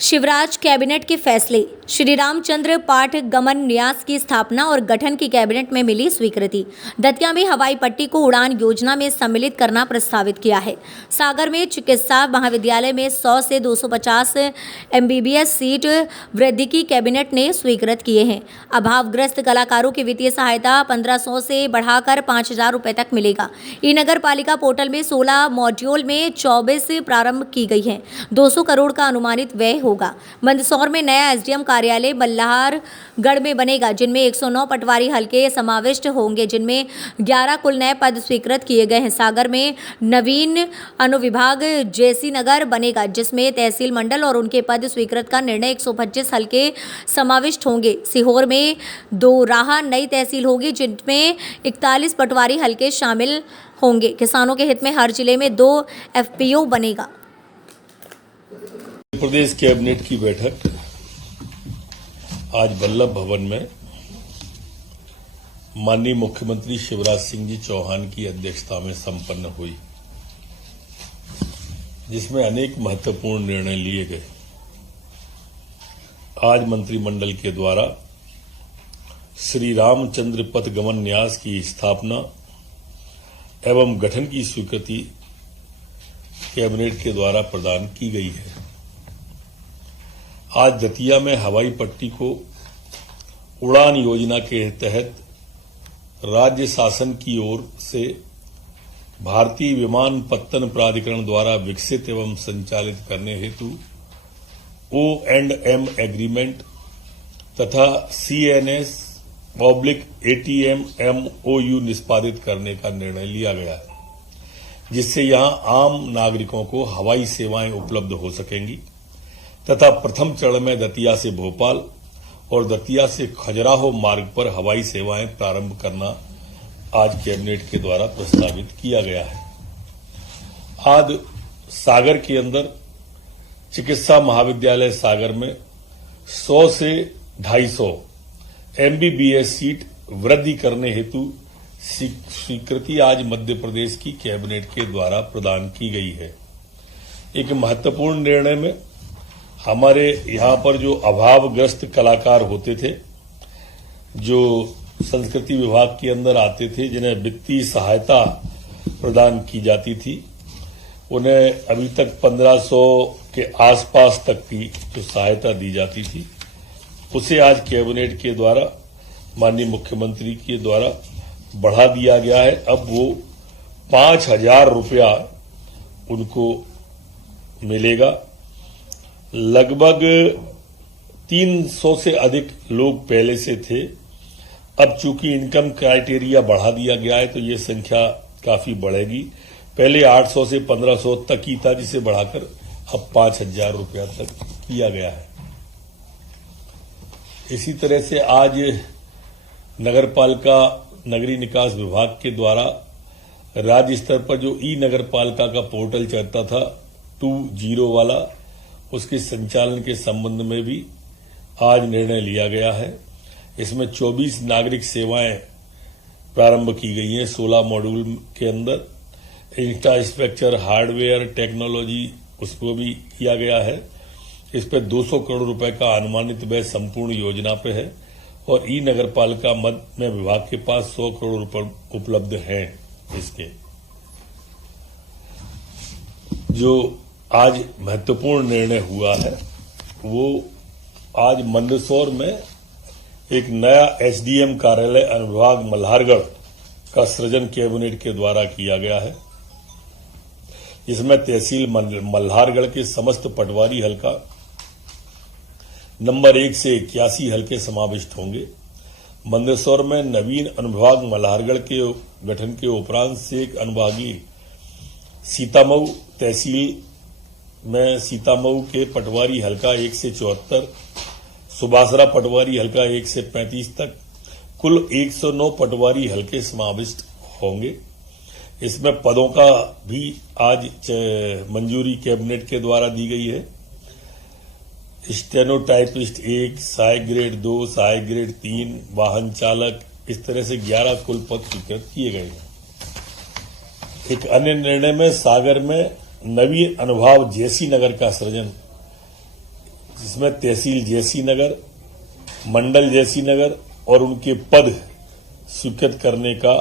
Shivraj cabinet के फैसले। श्री रामचंद्र पाठ गमन न्यास की स्थापना और गठन की कैबिनेट में मिली स्वीकृति। दतिया में हवाई पट्टी को उड़ान योजना में सम्मिलित करना प्रस्तावित किया है। सागर में चिकित्सा महाविद्यालय में 100 से 250 MBBS सीट वृद्धि की कैबिनेट ने स्वीकृत किए हैं। अभावग्रस्त कलाकारों की वित्तीय सहायता 1500 से बढ़ाकर 5000 रुपये तक मिलेगा। ई नगर पालिका पोर्टल में 16 मॉड्यूल में 24 प्रारंभ की गई है। 200 करोड़ का अनुमानित व्यय होगा। मंदसौर में नया SDM कार्यालय मल्हारगढ़ में बनेगा, जिनमें 109 पटवारी हल्के समाविष्ट होंगे, जिनमें 11 कुल नए पद स्वीकृत किए गए हैं। सागर में नवीन अनुविभाग JC नगर बनेगा, जिसमें तहसील मंडल और उनके पद स्वीकृत का निर्णय 125 हल्के समाविष्ट होंगे। सीहोर में 2 राह नई तहसील होगी, जिनमें 41 पटवारी हल्के शामिल होंगे। किसानों के हित में हर जिले में 2 FPO बनेगा। प्रदेश कैबिनेट की बैठक आज वल्लभ भवन में माननीय मुख्यमंत्री शिवराज सिंह जी चौहान की अध्यक्षता में संपन्न हुई, जिसमें अनेक महत्वपूर्ण निर्णय लिए गए। आज मंत्रिमंडल के द्वारा श्री रामचंद्र पथ गमन न्यास की स्थापना एवं गठन की स्वीकृति कैबिनेट के द्वारा प्रदान की गई है। आज दतिया में हवाई पट्टी को उड़ान योजना के तहत राज्य शासन की ओर से भारतीय विमानपत्तन प्राधिकरण द्वारा विकसित एवं संचालित करने हेतु O&M एग्रीमेंट तथा CNS/ATM MOU निष्पादित करने का निर्णय लिया गया है, जिससे यहां आम नागरिकों को हवाई सेवाएं उपलब्ध हो सकेंगी तथा प्रथम चरण में दतिया से भोपाल और दतिया से खजुराहो मार्ग पर हवाई सेवाएं प्रारंभ करना आज कैबिनेट के द्वारा प्रस्तावित किया गया है। आज सागर के अंदर चिकित्सा महाविद्यालय सागर में 100 से 250 MBBS सीट वृद्धि करने हेतु स्वीकृति आज मध्य प्रदेश की कैबिनेट के द्वारा प्रदान की गई है। एक महत्वपूर्ण निर्णय में हमारे यहाँ पर जो अभावग्रस्त कलाकार होते थे, जो संस्कृति विभाग के अंदर आते थे, जिन्हें वित्तीय सहायता प्रदान की जाती थी, उन्हें अभी तक 1500 के आसपास तक की जो सहायता दी जाती थी, उसे आज कैबिनेट के द्वारा माननीय मुख्यमंत्री के द्वारा बढ़ा दिया गया है। अब वो 5000 रुपया उनको मिलेगा। लगभग 300 से अधिक लोग पहले से थे। अब चूंकि इनकम क्राइटेरिया बढ़ा दिया गया है, तो ये संख्या काफी बढ़ेगी। पहले 800 से 1500 तक ही था, जिसे बढ़ाकर अब 5000 रुपया तक किया गया है। इसी तरह से आज नगरपालिका नगरीय निकास विभाग के द्वारा राज्य स्तर पर जो ई नगरपालिका का पोर्टल चलता था 20 वाला, उसके संचालन के संबंध में भी आज निर्णय लिया गया है। इसमें 24 नागरिक सेवाएं प्रारंभ की गई हैं 16 मॉड्यूल के अंदर। इंफ्रास्ट्रक्चर, हार्डवेयर, टेक्नोलॉजी, उसको भी किया गया है। इस पर 200 करोड़ रुपए का अनुमानित व्यय संपूर्ण योजना पे है और ई नगरपालिका मद में विभाग के पास 100 करोड़ रुपए उपलब्ध हैं। इसके जो आज महत्वपूर्ण निर्णय हुआ है, वो आज मंदसौर में एक नया SDM कार्यालय अनुविभाग मल्हारगढ़ का सृजन कैबिनेट के द्वारा किया गया है, जिसमें तहसील मल्हारगढ़ के समस्त पटवारी हल्का नंबर 1 से 81 हल्के समाविष्ट होंगे। मंदसौर में नवीन अनुविभाग मल्हारगढ़ के गठन के उपरांत से एक अनुभागीय सीतामऊ तहसील में सीतामऊ के पटवारी हल्का 1 से 74, सुबासरा पटवारी हल्का 1 से 35 तक कुल 109 पटवारी हल्के समाविष्ट होंगे। इसमें पदों का भी आज मंजूरी कैबिनेट के द्वारा दी गई है। स्टेनोटाइपिस्ट 1, सहायक ग्रेड 2, सहायक ग्रेड 3, वाहन चालक, इस तरह से 11 कुल पद स्वीकृत किए गए हैं। एक अन्य निर्णय में सागर में नवीन अनुभाग JC नगर का सृजन इसमें तहसील जैसी नगर, मंडल जैसी नगर और उनके पद स्वीकृत करने का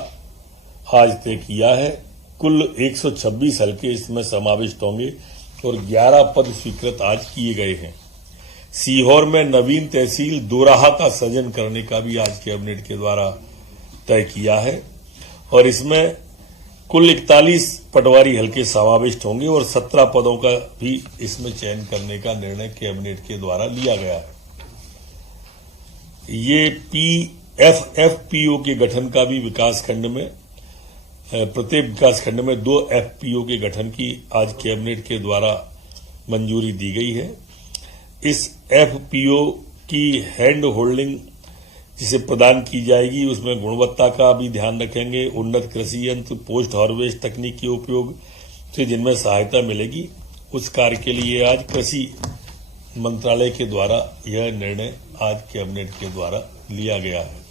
आज तय किया है। कुल 126 हलके इसमें समाविष्ट होंगे और 11 पद स्वीकृत आज किए गए हैं। सीहोर में नवीन तहसील दोराहा का सृजन करने का भी आज कैबिनेट के द्वारा तय किया है और इसमें कुल 41 पटवारी हलके समाविष्ट होंगे और 17 पदों का भी इसमें चयन करने का निर्णय कैबिनेट के द्वारा लिया गया है। ये एफपीओ के गठन का भी विकासखंड में प्रत्येक विकासखंड में 2 एफपीओ के गठन की आज कैबिनेट के द्वारा मंजूरी दी गई है। इस एफपीओ की हैंड होल्डिंग जिसे प्रदान की जाएगी उसमें गुणवत्ता का भी ध्यान रखेंगे। उन्नत कृषि यंत्र, पोस्ट हार्वेस्ट तकनीक के उपयोग से जिनमें सहायता मिलेगी उस कार्य के लिए आज कृषि मंत्रालय के द्वारा यह निर्णय आज कैबिनेट के द्वारा लिया गया है।